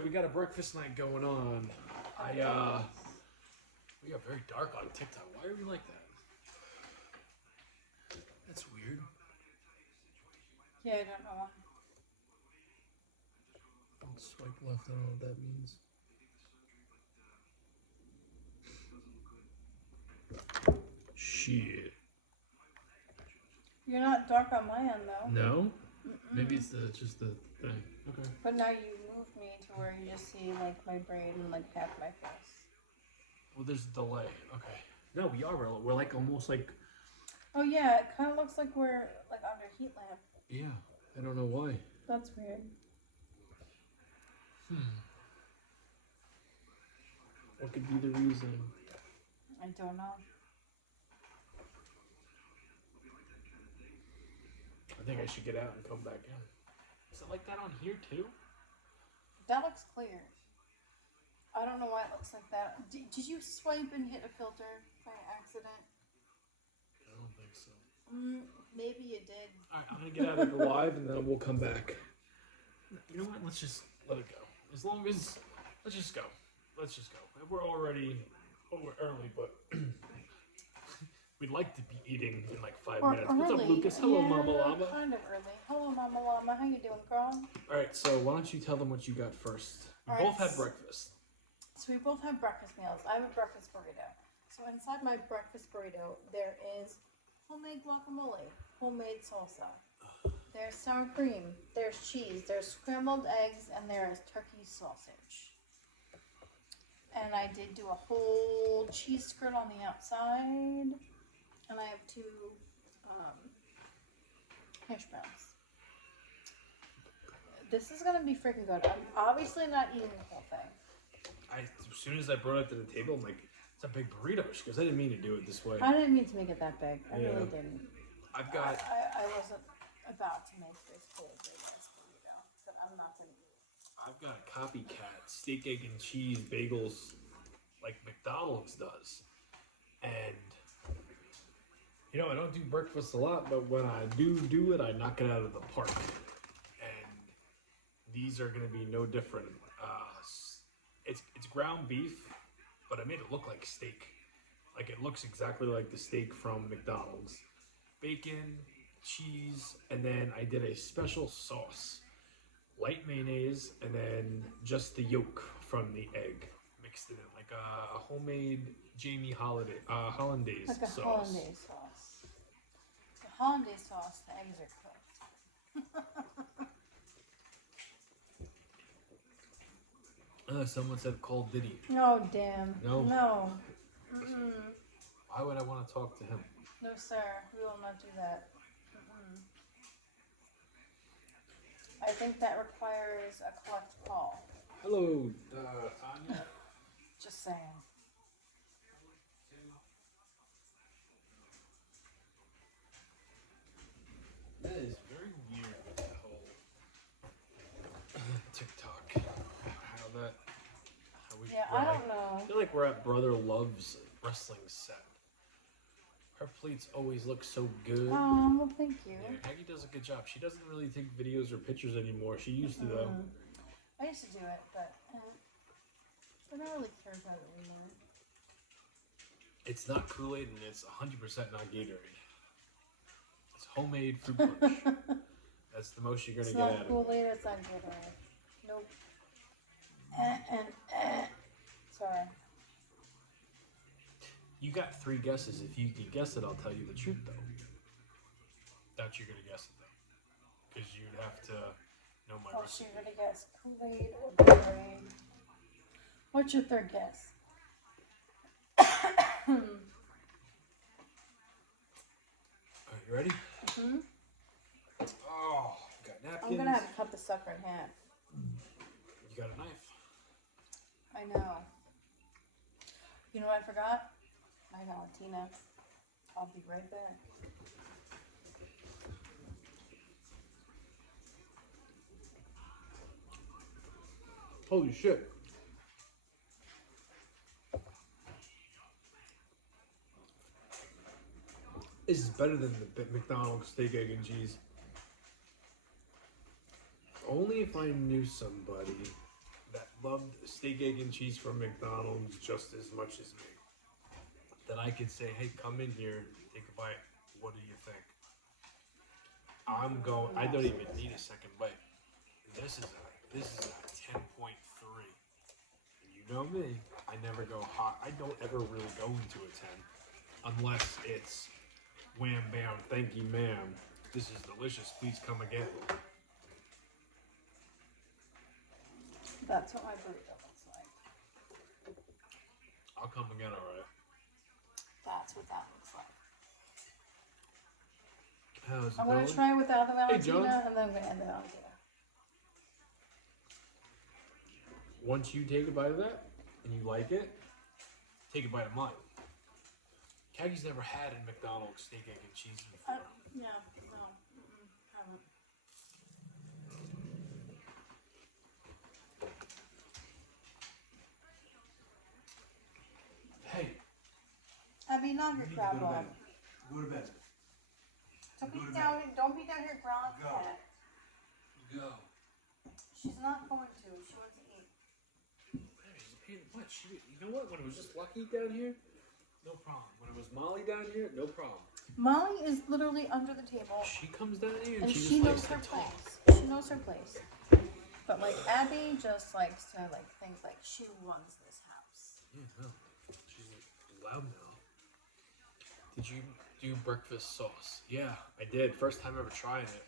right, we got a breakfast night going on. We got very dark on TikTok. Why are we like that? That's weird. Yeah, I don't know. Don't swipe left. I don't know what that means. Shit. You're not dark on my end though. No? Mm-mm. Maybe it's just the thing. Okay. But now you moved me to where you just see like my brain and like half my face. Well, there's a delay. Okay. No, we are. We're like almost like. Oh yeah, it kind of looks like we're like under heat lamp. Yeah. I don't know why. That's weird. What could be the reason? I don't know. I think I should get out and come back in. Is it like that on here too? That looks clear. I don't know why it looks like that. Did you swipe and hit a filter by accident? I don't think so. Maybe you did. Alright, I'm gonna get out of the live and then we'll come back. You know what? Let's just let it go. As long as. Let's just go. Let's just go. We're already early, but we'd like to be eating in like 5 minutes. What's up, Lucas? Hello, yeah, Mama Llama. Kind of early. Hello, Mama Llama. How you doing, girl? Alright, so why don't you tell them what you got first? We both had breakfast. So we both have breakfast meals. I have a breakfast burrito. So inside my breakfast burrito, there is homemade guacamole, homemade salsa. There's sour cream, there's cheese, there's scrambled eggs, and there is turkey sausage. And I did do a whole cheese skirt on the outside. And I have 2 hash browns. This is gonna be freaking good. I'm obviously not eating the whole thing. As soon as I brought it to the table, I'm like, it's a big burrito. She goes, I didn't mean to do it this way. I didn't mean to make it that big. I really didn't. I've got. I wasn't about to make this big burrito, but I'm not gonna eat it. I've got a copycat steak, egg, and cheese bagels like McDonald's does. And, you know, I don't do breakfast a lot, but when I do it, I knock it out of the park. And these are going to be no different. It's ground beef, but I made it look like steak. Like it looks exactly like the steak from McDonald's. Bacon, cheese, and then I did a special sauce. Light mayonnaise, and then just the yolk from the egg. Mixed it in like a homemade Jamie hollandaise Like a sauce. hollandaise sauce. It's a hollandaise sauce. The eggs are cooked. Someone said call Diddy. No, damn. No? No. Why would I want to talk to him? No, sir. We will not do that. I think that requires a collect call. Hello, Tanya. Just saying. That is very weird with that whole TikTok. I don't know. I feel like we're at Brother Love's wrestling set. Her plates always look so good. Oh, well, thank you. Yeah, Maggie does a good job. She doesn't really take videos or pictures anymore. She used to, though. I used to do it, but I don't really care about it anymore. It's not Kool-Aid, and it's 100% not Gatorade. It's homemade fruit punch. That's the most you're going to get out of it. It's not Kool-Aid, it's not Gatorade. Nope. Sorry. You got 3 guesses. If you can guess it, I'll tell you the truth, though. Doubt you're going to guess it, though. Because you'd have to know my Oh, recipe. so you're going to guess Kool-Aid or Gatorade. What's your 3rd guess? Alright, you ready? Mm-hmm. Oh, got napkins. I'm going to have to cut the sucker in half. You got a knife. I know. You know what I forgot? My Valentina. I'll be right back. Holy shit. This is better than the McDonald's steak, egg, and cheese. Only if I knew somebody that loved steak, egg, and cheese from McDonald's just as much as me, that I could say, hey, come in here, take a bite. What do you think? I don't even need a second bite. This is a 10.3. And you know me, I never go hot. I don't ever really go into a 10 unless it's wham bam, thank you ma'am. This is delicious. Please come again. That's what my burrito looks like. I'll come again, alright. That's what that looks like. How's it I'm going? gonna try it without the Hey, John. Valentina, and then I'm gonna end it on Valentina. Once you take a bite of that and you like it, take a bite of mine. Caggie's never had a McDonald's steak, egg, and cheese before. No, haven't. Hey, Abby, not your crab one. Go to bed. Don't Go be to down. Don't be down here growling Go. cat. Go. She's not going to. She wants to eat. what? You know what? When it was just Lucky down here, no problem. When it was Molly down here, no problem. Molly is literally under the table, She comes down here and she she just knows likes her to talk. place. She knows her place. But like Abby just likes to think like she runs this house. Yeah, no. She's loud now. Did you do breakfast sauce? Yeah, I did. First time ever trying it.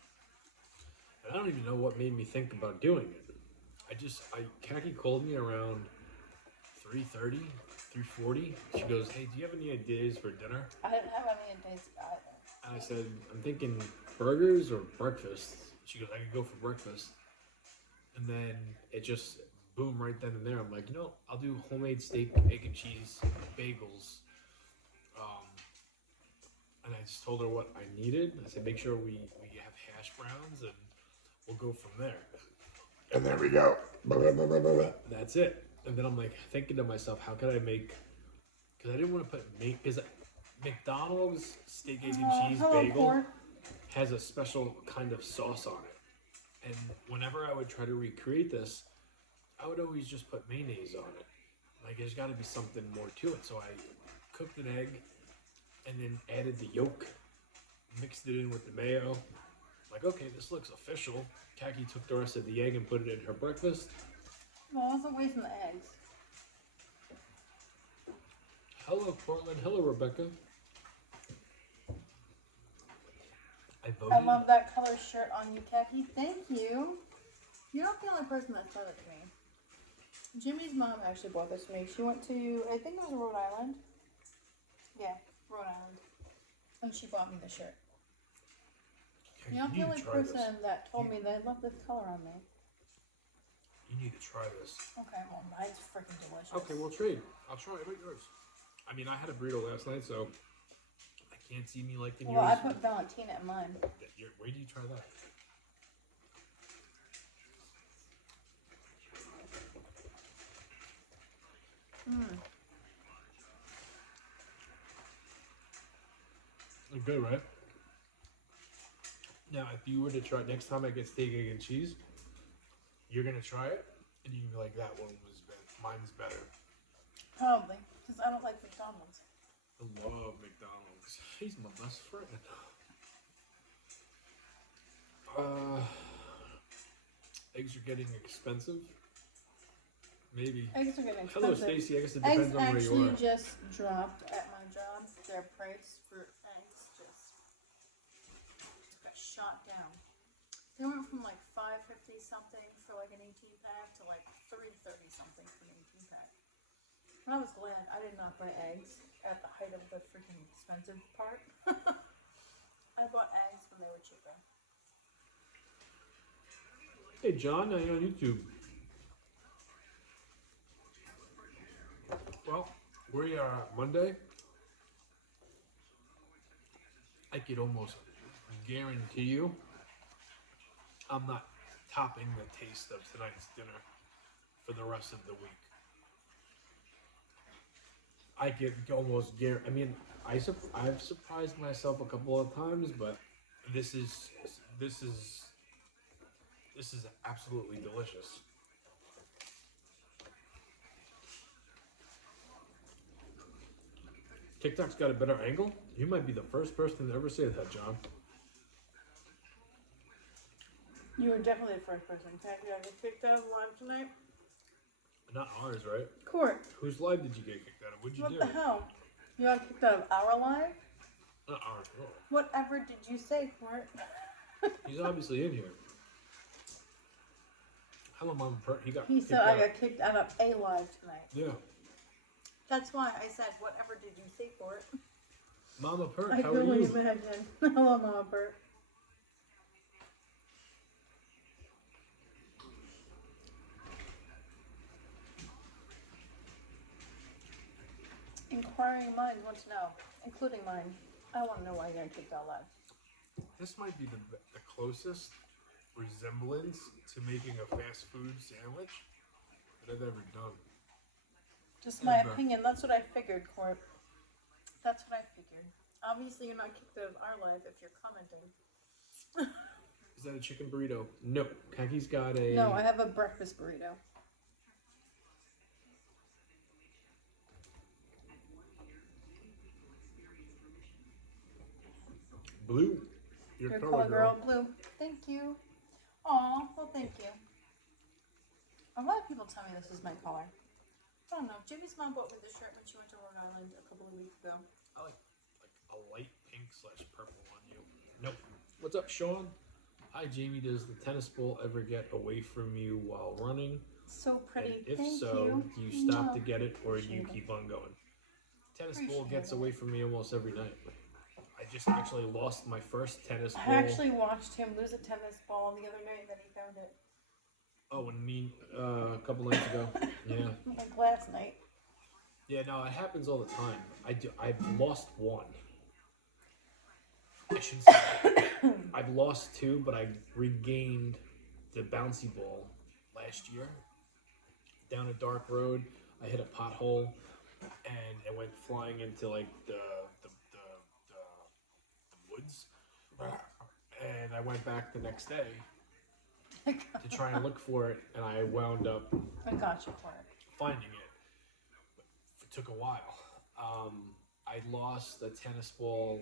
And I don't even know what made me think about doing it. Khaki called me around 3:30, 3:40. She goes, hey, do you have any ideas for dinner? I didn't have any days either. And I said, I'm thinking burgers or breakfast. She goes, I could go for breakfast. And then it just, boom, right then and there. I'm like, I'll do homemade steak, egg and cheese, bagels. And I just told her what I needed. I said, make sure we have hash browns and we'll go from there. And there we go. That's it. And then I'm like thinking to myself, how could I make, because I didn't want to put meat, because McDonald's steak, egg, and cheese bagel Pork. has a special kind of sauce on it. And whenever I would try to recreate this, I would always just put mayonnaise on it. Like, there's got to be something more to it. So I cooked an egg and then added the yolk, mixed it in with the mayo. Like, okay, this looks official. Khaki took the rest of the egg and put it in her breakfast. No, I wasn't wasting the eggs. Hello, Portland. Hello, Rebecca. I I voted. love that color shirt on you, Khaki. Thank you. You're not the only person that said it to me. Jimmy's mom actually bought this for me. She went to, I think it was Rhode Island. Yeah, Rhode Island. And she bought me the shirt. Okay, You're not the you need only to try this. person that told me they love this color on me. You need to try this. Okay, well, mine's freaking delicious. Okay, we'll trade. I'll try it. How about yours? I mean, I had a burrito last night, so I can't see me liking Well, I yours. put Valentina in mine. Where do you try that? They're good, right? Now, if you were to try next time I get steak, egg, and cheese, you're gonna try it, and you're gonna be like, that one was better. Mine's better. Probably, because I don't like McDonald's. I love McDonald's. He's my best friend. Eggs are getting expensive. Maybe. Eggs are getting Hello, expensive. Stacy. I guess it Eggs depends on where you actually are. just dropped at my job. Their price for eggs just got shot down. They went from like $5.50 something for like an 18 pack to like $3.30 something for an 18 pack. I was glad I did not buy eggs at the height of the freaking expensive part. I bought eggs when they were cheaper. Hey, John, now you're on YouTube. Well, we are at Monday. I could almost guarantee you I'm not topping the taste of tonight's dinner for the rest of the week. I could almost guarantee. I mean, I've surprised myself a couple of times, but this is absolutely delicious. TikTok's got a better angle? You might be the first person to ever say that, John. You were definitely the first person. Kathy, I get kicked out of live tonight. Not ours, right? Court, Whose live did you get kicked out of? What'd you what do? the hell? You got kicked out of our live? Not ours. No. Whatever did you say, Court? He's obviously in here. Hello, Mama Pert. He got He kicked said out. I got kicked out of a live tonight. Yeah. That's why I said, whatever did you say, Court? Mama Pert, I how can are only you? imagine. Hello, Mama Bert. Inquiring minds want to know, including mine. I want to know why you're getting kicked out live. This might be the closest resemblance to making a fast food sandwich that I've ever done. Just my Ever. opinion. That's what I figured, Court. That's what I figured. Obviously, you're not kicked out of our live if you're commenting. Is that a chicken burrito? No. Kaki's got a... No, I have a breakfast burrito. Blue. Your Your color, girl. blue. Thank you. Aw, well, thank you. A lot of people tell me this is my color. I don't know. Jimmy's mom bought me this shirt when she went to Rhode Island a couple of weeks ago. I like a light pink / purple on you. Nope. What's up, Sean? Hi, Jamie. Does the tennis ball ever get away from you while running? So pretty. And if Thank so, you. do you stop Mwah. to get it or you Appreciate it. keep on going? Tennis ball Appreciate gets it. away from me almost every night. I just actually lost my first tennis ball. I actually watched him lose a tennis ball the other night, and then he found it. Oh, and me a couple nights ago. Yeah. Like last night. Yeah, no, it happens all the time. I've lost one. I shouldn't say that. I've lost two, but I regained the bouncy ball last year. Down a dark road, I hit a pothole, and it went flying into like the woods. And I went back the next day to try and look for it, and I wound up I got you for it. finding it. It took a while. I lost a tennis ball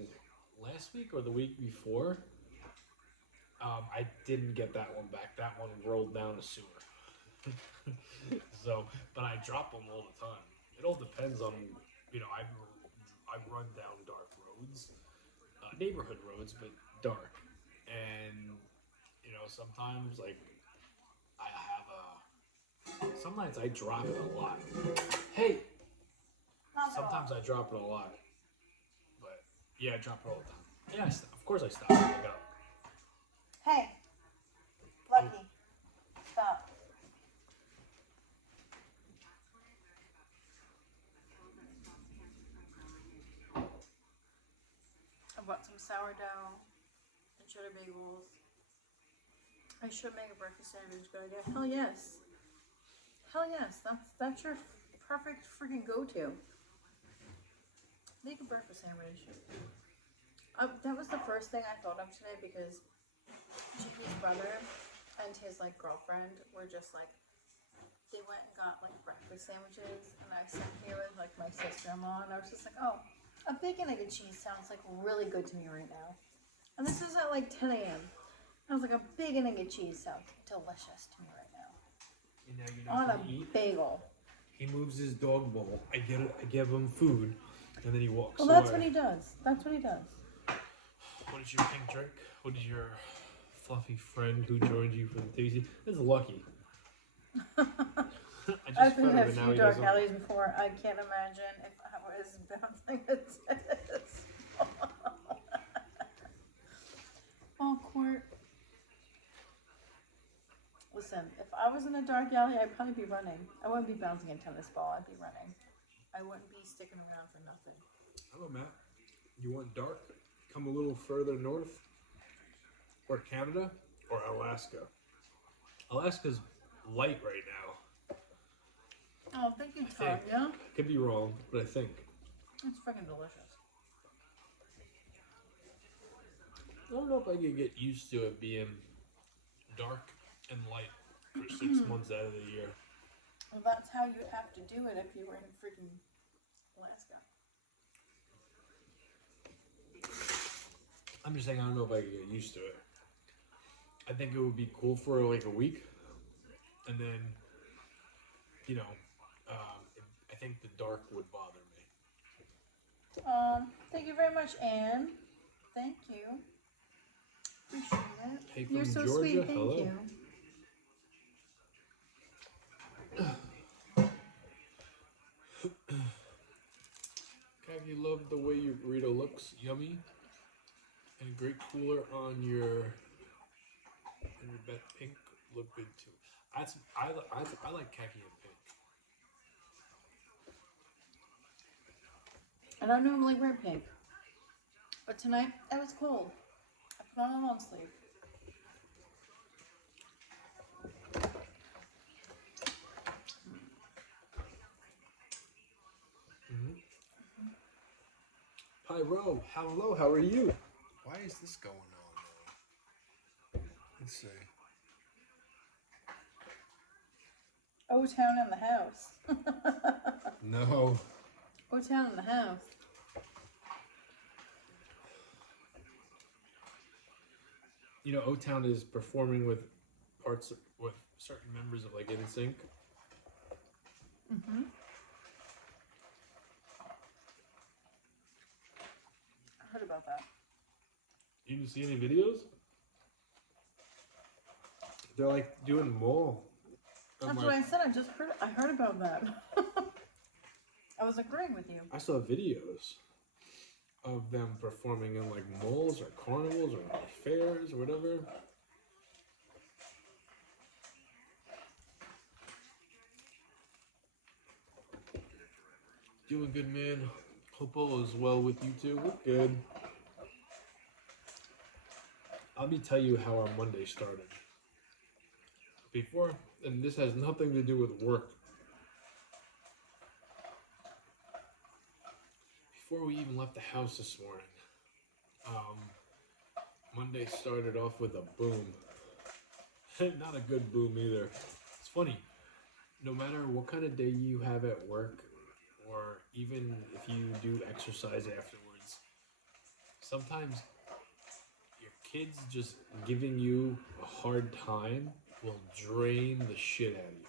last week or the week before. I didn't get that one back. That one rolled down a sewer. So, but I drop them all the time. It all depends on, I run down dark roads, neighborhood roads, but dark. And, sometimes, like, some nights I drop it a lot. Hey! Sometimes I drop it a lot. But, yeah, I drop it all the time. Yeah, of course I stop and pick it up. Hey, Lucky, stop. I bought some sourdough and cheddar bagels. I should make a breakfast sandwich. Good idea. Hell yes. Hell yes. That's your perfect freaking go-to. Make a breakfast sandwich. That was the first thing I thought of today because Jimmy's brother and his girlfriend were just they went and got breakfast sandwiches, and I sat here with my sister-in-law, and I was just like, oh, a bacon, egg, and cheese sounds really good to me right now. And this is at 10 a.m. I was like, a bacon, egg, and cheese sounds delicious to me right now. And now you know On a what he eat? bagel. He moves his dog bowl. I give him food, and then he walks Well, away. that's what he does. That's what he does. What is your pink drink? What is your fluffy friend who joined you for the tasty? This is Lucky. I I've just been fed in him a and now few he dark doesn't. alleys before. I can't imagine if I was bouncing a tennis ball. Oh, Court. Listen, if I was in a dark alley, I'd probably be running. I wouldn't be bouncing a tennis ball. I'd be running. I wouldn't be sticking around for nothing. Hello, Matt. You want dark? Come a little further north? Or Canada? Or Alaska? Alaska's light right now. Oh, thank you, I think. Tanya. Could be wrong, but I think. It's freaking delicious. I don't know if I could get used to it being dark and light for 6 months out of the year. Well, that's how you have to do it if you were in freaking Alaska. I'm just saying I don't know if I could get used to it. I think it would be cool for like a week, and then, you know, I think the dark would bother me. Thank you very much, Anne. Thank you. Appreciate it. Hey, from You're so Georgia, sweet. Thank hello. you. Cav, you love the way your burrito looks, yummy, and great cooler on your bet pink look good too. I like khaki and pink. I don't normally wear pink, but tonight it was cold. I put on a long sleeve. Pyro, hello, how are you? Why is this going on now? Let's see. O-Town in the house. No. O-Town in the house. You know, O-Town is performing with with certain members of like NSYNC. Mm-hmm. I heard about that. You didn't see any videos? They're like doing mole. That's what I said. I heard about that. I was agreeing with you. I saw videos of them performing in like malls or carnivals or fairs or whatever. Doing good, man. Hope all is well with you too. We're good. Let me tell you how our Monday started. Before, and this has nothing to do with work. Before we even left the house this morning, Monday started off with a boom. Not a good boom either. It's funny. No matter what kind of day you have at work, or even if you do exercise afterwards, sometimes your kids just giving you a hard time will drain the shit out of you.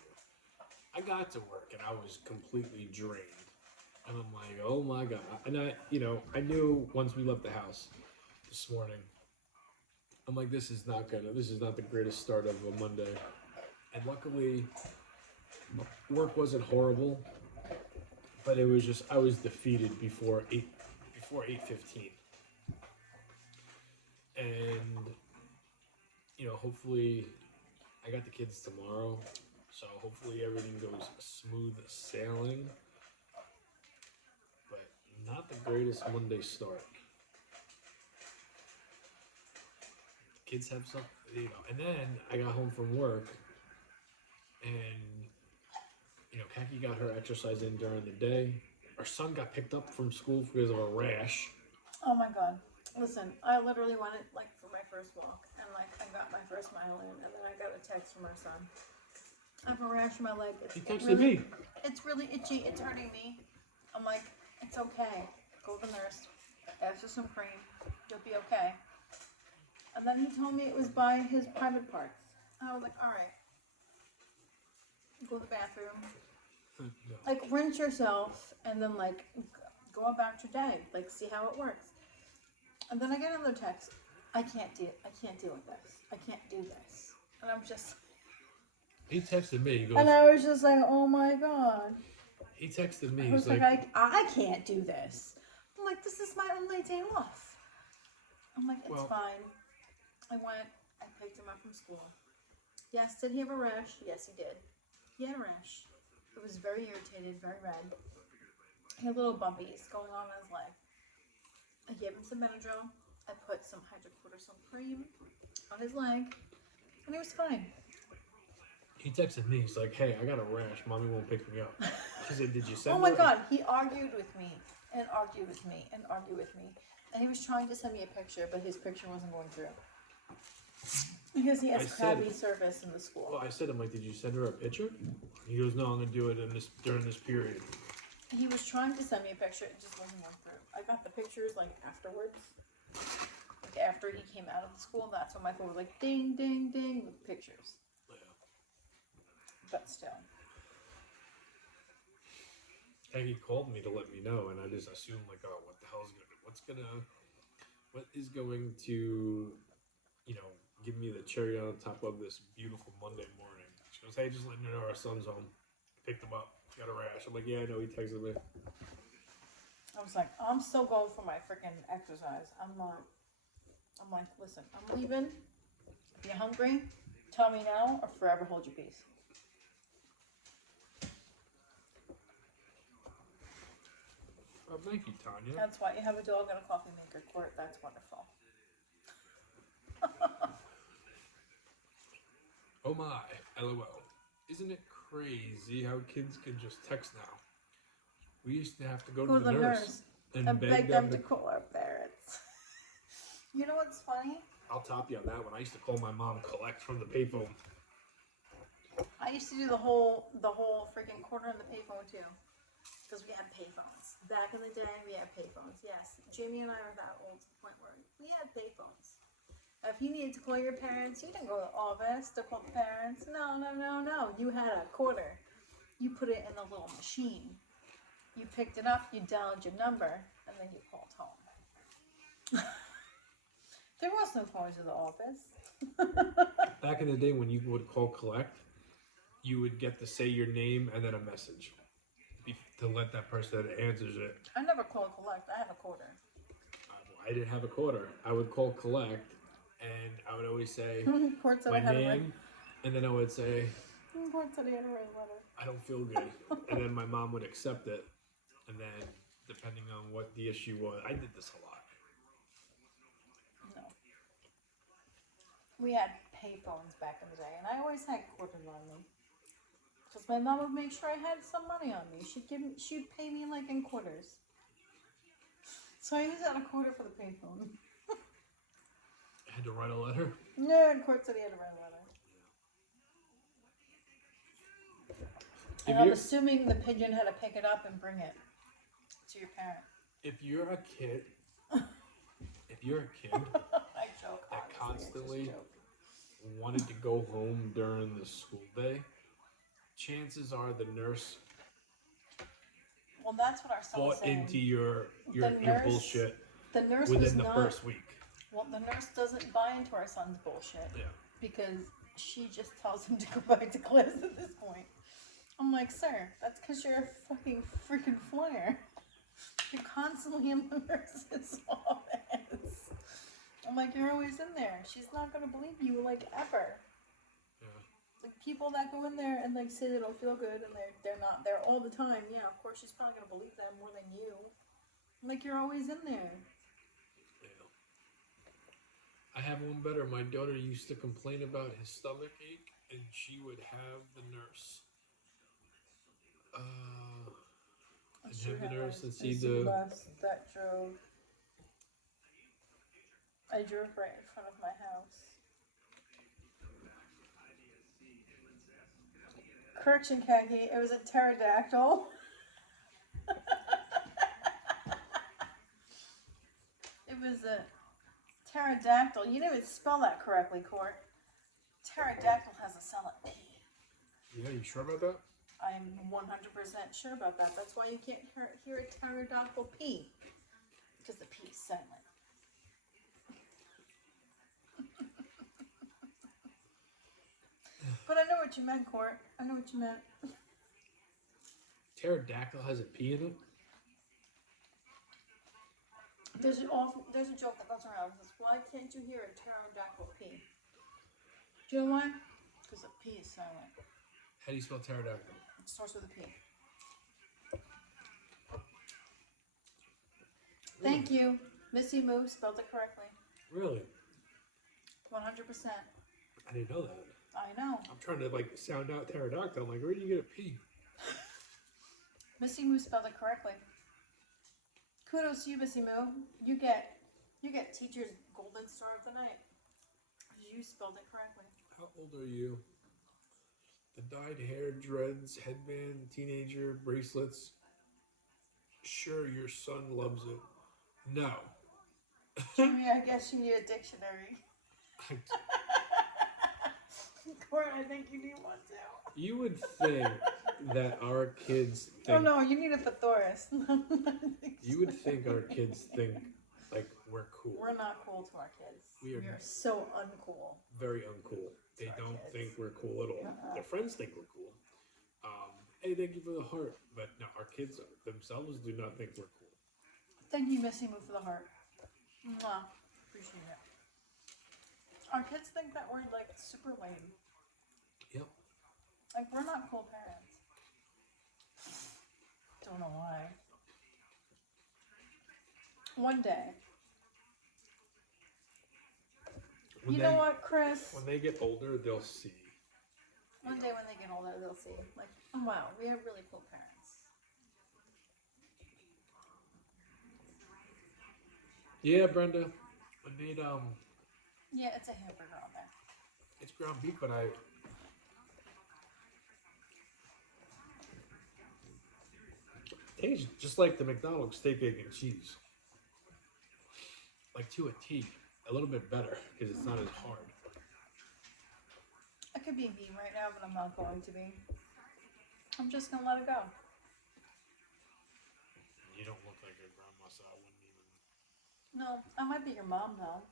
I got to work and I was completely drained. And I'm like, oh my God. And I knew once we left the house this morning, I'm like, this is not the greatest start of a Monday. And luckily, work wasn't horrible, but it was just, I was defeated before 8:15. And, hopefully I got the kids tomorrow, so hopefully everything goes smooth sailing. But not the greatest Monday start. Kids have some, and then I got home from work, and Kaki got her exercise in during the day. Our son got picked up from school because of a rash. Oh my God. Listen, I literally went for my first walk, and I got my first mile in, and then I got a text from our son. I have a rash in my leg. He texted me. It's really itchy. It's hurting me. I'm like, it's okay. Go to the nurse. Ask for some cream. You'll be okay. And then he told me it was by his private parts. I was like, all right. Go to the bathroom. No. Rinse yourself, and then go about your day. See how it works. And then I get another text. I can't deal with this. I can't do this. And I'm just. He texted me. He goes, And I was just like, oh my God. He texted me. I was He's like, I can't do this. I'm like, this is my only day off. I'm like, it's fine. I went. I picked him up from school. Yes, did he have a rash? Yes, he did. He had a rash. It was very irritated, very red. He had little bumpies going on his leg. I gave him some Benadryl. I put some hydrocortisone cream on his leg, and he was fine. He texted me. He's like, "Hey, I got a rash. Mommy won't pick me up." She said, "Did you send?" Oh my God! He argued with me and argued with me and argued with me, and he was trying to send me a picture, but his picture wasn't going through because he has crappy service in the school. Well, I said, "I'm like, did you send her a picture?" He goes, "No, I'm gonna do it during this period." He was trying to send me a picture, it just wasn't going through. I got the pictures afterwards. like after he came out of the school, that's when my phone was like ding, ding, ding with pictures. Yeah. But still. Aggie called me to let me know, and I just assumed like, oh, what the hell is what is going to, give me the cherry on top of this beautiful Monday morning? She goes, hey, just letting you know our son's home. Picked him up. Got a rash. I'm like, yeah, I know. He texted me. I was like, I'm still going for my freaking exercise. I'm like, listen, I'm leaving. If you're hungry, tell me now or forever hold your peace. Oh, thank you, Tanya. That's why you have a dog and a coffee maker, Court. That's wonderful. Oh my, LOL. Isn't it crazy how kids can just text now? We used to have to go to the nurse and beg them to call up there. It's you know what's funny? I'll top you on that one. I used to call my mom collect from the payphone. I used to do the whole freaking corner on the payphone too, because we had payphones. Back in the day, we had payphones. Yes, Jamie and I are that old to the point where we had payphones. If you needed to call your parents, you didn't go to the office to call the parents. No. You had a quarter. You put it in the little machine. You picked it up, you dialed your number, and then you called home. There was no calls to the office. Back in the day when you would call collect, you would get to say your name and then a message to let that person that answers it. I never called collect. I have a quarter. I didn't have a quarter. I would call collect, and I would always say Court said my I had name, and then I would say, Court said he had a red letter. I don't feel good. And then my mom would accept it, and then depending on what the issue was, I did this a lot. No. We had payphones back in the day, and I always had quarters on me. Because my mom would make sure I had some money on me. She'd pay me like in quarters. So I used that a quarter for the payphone. I had to write a letter. Yeah, and Court said he had to write a letter. And I'm assuming the pigeon had to pick it up and bring it to your parent. If you're a kid I joke. that honestly, constantly it's just a joke. wanted to go home during the school day, chances are the nurse Well, that's what our son was bought saying. into your nurse- bullshit The nurse was within the not. first week. Well, the nurse doesn't buy into our son's bullshit. Yeah. Because she just tells him to go back to class at this point. I'm like, sir, that's because you're a fucking freaking flyer. You're constantly in the nurse's office. I'm like, you're always in there. She's not gonna believe you like ever. Yeah. Like people that go in there and like say they don't feel good and they're not there all the time. Yeah, of course she's probably gonna believe them more than you. I'm like you're always in there. Yeah. I have one better. My daughter used to complain about his stomach ache, and she would have the nurse. And have the nurse and see the. bus that drove. I drove right in front of my house. Correction, khaki. It was a pterodactyl. It was a pterodactyl. You didn't even spell that correctly, Court. Pterodactyl has a silent P. Yeah, you sure about that? I'm 100% sure about that. That's why you can't hear a pterodactyl P. Because the P is silent. But I know what you meant, Court. I know what you meant. Pterodactyl has a P in it? There's a joke that goes around. It says, why can't you hear a pterodactyl P? Do you know why? Because the P is silent. How do you spell pterodactyl? It starts with a P. Thank you. Missy Moo spelled it correctly. Really? 100%. I didn't know that. I know. I'm trying to like sound out pterodactyl. I'm like, where do you get a P? Missy Moo spelled it correctly. Kudos to you, Missy Moo. You get teacher's golden star of the night. You spelled it correctly. How old are you? The dyed hair, dreads, headband, teenager, bracelets. Sure, your son loves it. No. Jimmy, I guess you need a dictionary. Court, I think you need one too. You would think that our kids Oh think. no, you need a thesaurus. You would think our kids think like we're cool. We're not cool to our kids. We are so uncool. very uncool. They Our don't kids. think we're cool at all. Their friends think we're cool. Hey, thank you for the heart. But no, our kids themselves do not think we're cool. Thank you, Missy Moo, for the heart. Mwah. Appreciate it. Our kids think that we're like super lame. Yep. Like we're not cool parents. Don't know why. One day. When You they, know what, Chris? When they get older, they'll see. One day when they get older, they'll see. Like, oh wow, we have really cool parents. Yeah, Brenda. I made Yeah, it's a hamburger on there. it's ground beef, but I tastes just like the McDonald's steak, egg, and cheese. Like to a T. A little bit better because it's not as hard. I could be mean right now, but I'm not going to be. I'm just gonna let it go. You don't look like your grandma, so I wouldn't even. No, I might be your mom though.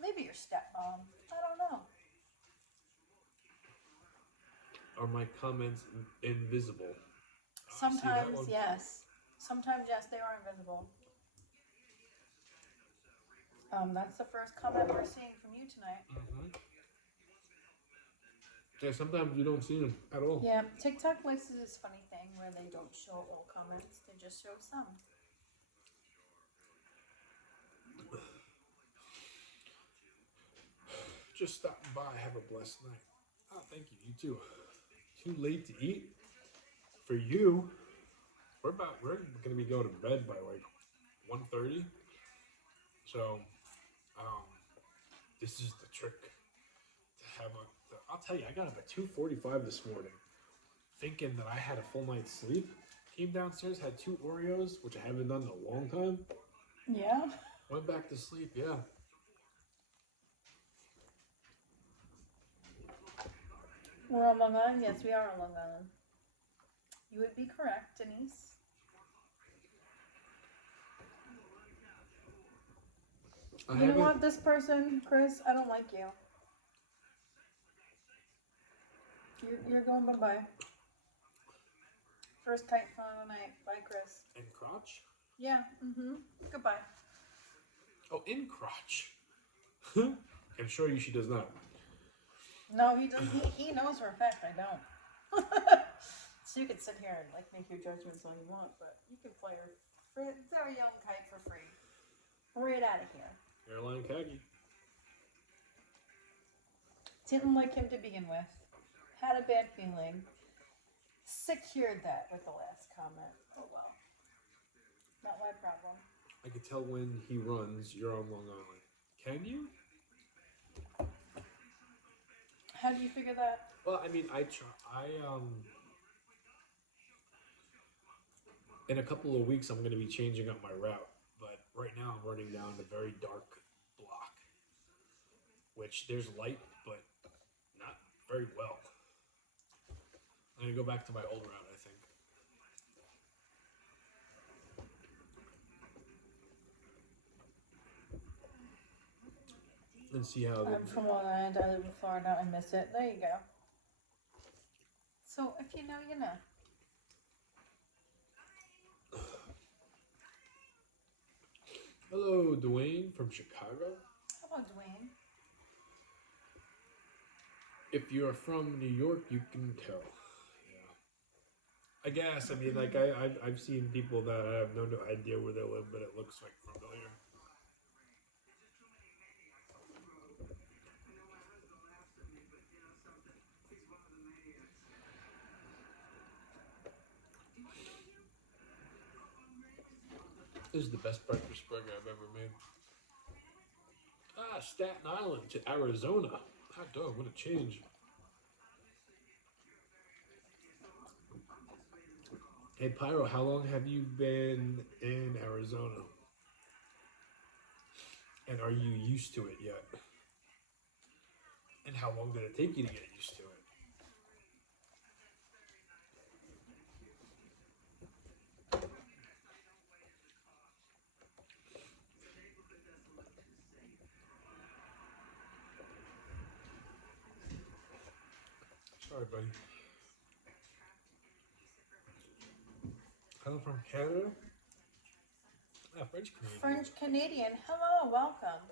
Maybe your stepmom. I don't know. Are my comments invisible? I see that Sometimes one. yes. Sometimes yes, they are invisible. That's the first comment we're seeing from you tonight. Mhm. Yeah, sometimes you don't see them at all. Yeah, TikTok likes this funny thing where they don't show all comments; they just show some. Just stopping by. Have a blessed night. Oh, thank you. You too. Too late to eat for you. We're gonna be going to bed by like 1:30. So, this is the trick to have I'll tell you, I got up at 2:45 this morning, thinking that I had a full night's sleep. Came downstairs, had 2 Oreos, which I haven't done in a long time. Yeah. Went back to sleep. Yeah. We're on Long Island? Yes, we are on Long Island. You would be correct, Denise. You know what? This person, Chris, I don't like you. You're going bye-bye. First kite fun of the night. Bye, Chris. In crotch? Yeah, Goodbye. Oh, in crotch. I'm sure she does not. No, he doesn't. He knows for a fact I don't. So you can sit here and like make your judgments all you want, but you can fly your very young kite for free. Right out of here. Airline khaki. Didn't like him to begin with. Had a bad feeling. Secured that with the last comment. Oh well. Not my problem. I can tell when he runs, you're on Long Island. Can you? How do you figure that? Well, I mean, in a couple of weeks, I'm going to be changing up my route. But right now, I'm running down a very dark block, which there's light, but not very well. I'm going to go back to my old route, I think. And see how. I'm from Long Island. I live in Florida. I miss it. There you go. So if you know, you know. Hello, Dwayne from Chicago. Hello, Dwayne. If you're from New York, you can tell. Yeah. I guess. I mean, like I've seen people that I have no idea where they live, but it looks like familiar. This is the best breakfast burger I've ever made. Ah, Staten Island to Arizona. Hot dog, what a change. Hey, Pyro, how long have you been in Arizona? And are you used to it yet? And how long did it take you to get used to it? Sorry, buddy. Hello from Canada? Ah, French Canadian. French Canadian. Hello, welcome.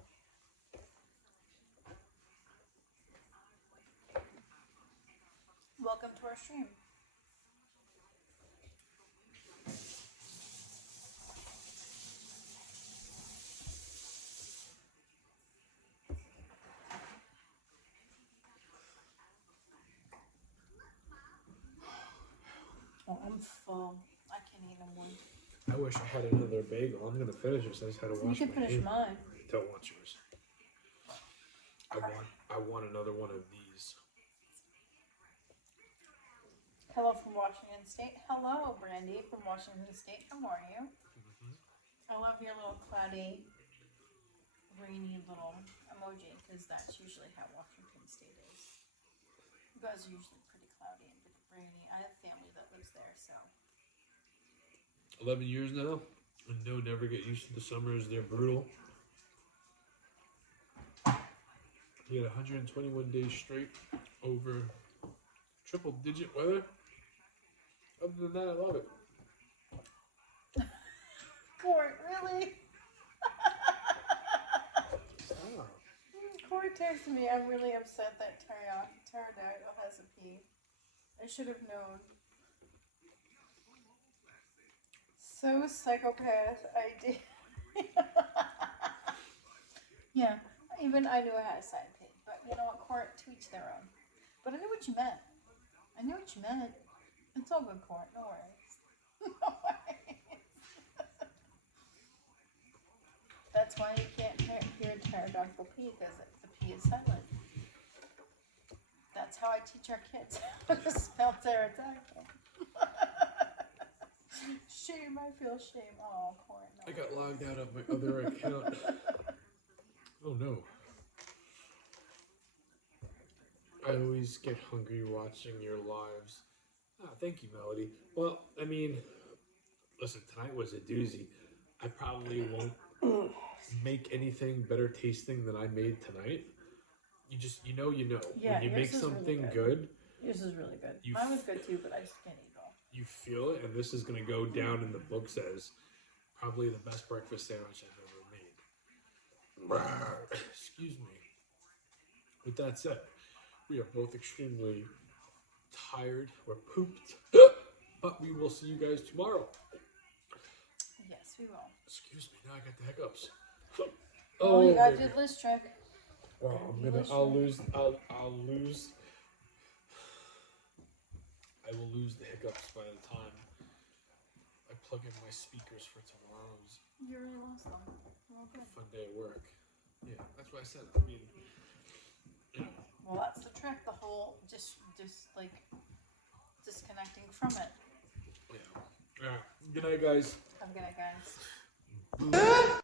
Welcome to our stream. Oh, I'm full. I can't eat no more. I wish I had another bagel. I'm gonna finish this. I just had to You wash can my finish hands. mine. Don't want yours. I want another one of these. Hello from Washington State. Hello, Brandy from Washington State. How are you? I love your little cloudy, rainy little emoji because that's usually how Washington State is. You guys are usually pretty cloudy and rainy. I have family that lives there, so. 11 years now, and no, never get used to the summers. They're brutal. We had 121 days straight over triple-digit weather. Other than that, I love it. Court, really? Ah. Court texted me. I'm really upset that Pterodactyl has a P. I should have known. So psychopath. I did. Yeah, even I knew I had a side P. But you know what? Court, to each their own. But I knew what you meant. I knew what you meant. It's all good, Court. No worries. No worries. That's why you can't hear pterodactyl P, because the P is silent. That's how I teach our kids how to spell pterodactyl. Shame, I feel shame. Oh, Court. No. I got logged out of my other account. Oh no. I always get hungry watching your lives. Ah, thank you, Melody. Well, I mean, listen, tonight was a doozy. I probably won't make anything better tasting than I made tonight. You know. Yeah, when you yours make is really something good. good, Yours is really good. You Mine was good too, but I just can't eat it all. you feel it, and this is going to go down in the books as probably the best breakfast sandwich I've ever made. Excuse me. With that said, we are both extremely tired. We're pooped. But we will see you guys tomorrow. Yes, we will. Excuse me, now I got the hiccups. Oh, you gotta baby. do the list trick. Well, I'll lose. I will lose the hiccups by the time I plug in my speakers for tomorrow's You already lost them. Well, good. fun day at work. Yeah, that's what I said. I mean, you know. Well, that's the trick. The whole just like disconnecting from it. Yeah. Good night, guys. Have a good night, guys.